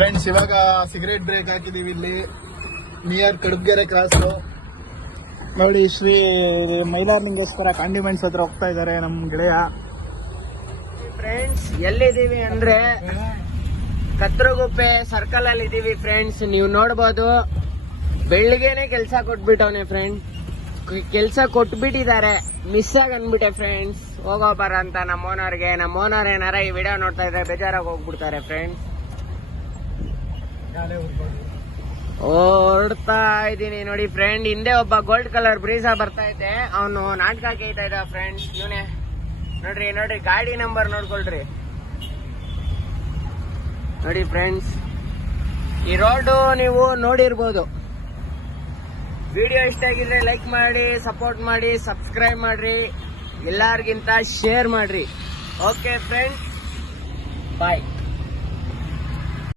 Friends ಇವಾಗ cigarette break ಹಾಕಿದೀವಿ ಇಲ್ಲಿ ನಿಯರ್ ಕಡುಬ್ಗೆರೆ ಕ್ರಾಸ್ ನೋಡಿ. ಶ್ರೀ ಮೈಲಾರಲಿಂಗೇಶ್ವರ ಕಾಂಡಿಮೆಂಟ್ಸ್ ಹತ್ರ ಹೋಗ್ತಾ ಇದ್ದಾರೆ ನಮ್ ಗೆಳೆಯ. ಫ್ರೆಂಡ್ಸ್ ಎಲ್ಲಿದ್ದೀವಿ ಅಂದ್ರೆ ಕತ್ರಗುಪ್ಪೆ ಸರ್ಕಲ್ ಅಲ್ಲಿ ಇದೀವಿ ಫ್ರೆಂಡ್ಸ್. ನೀವು ನೋಡ್ಬೋದು ಬೆಳಿಗ್ಗೆನೆ ಕೆಲ್ಸ ಕೊಟ್ಬಿಟ್ಟವನೆ ಫ್ರೆಂಡ್. ಕೆಲ್ಸ ಕೊಟ್ಬಿಟ್ಟಿದ್ದಾರೆ, ಮಿಸ್ ಆಗಿ ಅನ್ಬಿಟ್ಟೆ ಫ್ರೆಂಡ್ಸ್. ಹೋಗೋ ಬರ ಅಂತ ನಮ್ಮ ಓನರ್ಗೆ. ನಮ್ಮ ಓನರ್ ಏನಾರ ಈ ವಿಡಿಯೋ ನೋಡ್ತಾ ಇದ್ರೆ ಬೇಜಾರಾಗಿ ಹೋಗ್ಬಿಡ್ತಾರೆ ಫ್ರೆಂಡ್ಸ್. ಓಡ್ತಾ ಇದೀನಿ ನೋಡಿ ಫ್ರೆಂಡ್. ಹಿಂದೆ ಒಬ್ಬ ಗೋಲ್ಡ್ ಕಲರ್ ಬ್ರೀಸಾ ಬರ್ತಾ ಇದೆ, ಅವನು ನಾಟಕ ಕೇಳ್ತಾ ಇದ್ದ ಫ್ರೆಂಡ್ಸ್. ಇವನೇ ನೋಡ್ರಿ ನೋಡ್ರಿ, ಗಾಡಿ ನಂಬರ್ ನೋಡ್ಕೊಳ್ರಿ ನೋಡಿ ಫ್ರೆಂಡ್ಸ್. ಈ ರೋಡು ನೀವು ನೋಡಿರ್ಬೋದು. ವಿಡಿಯೋ ಇಷ್ಟ ಆಗಿದ್ರೆ ಲೈಕ್ ಮಾಡಿ, ಸಪೋರ್ಟ್ ಮಾಡಿ, ಸಬ್ಸ್ಕ್ರೈಬ್ ಮಾಡ್ರಿ, ಎಲ್ಲಾರ್ಗಿಂತ ಶೇರ್ ಮಾಡ್ರಿ. ಓಕೆ ಫ್ರೆಂಡ್ಸ್, ಬಾಯ್.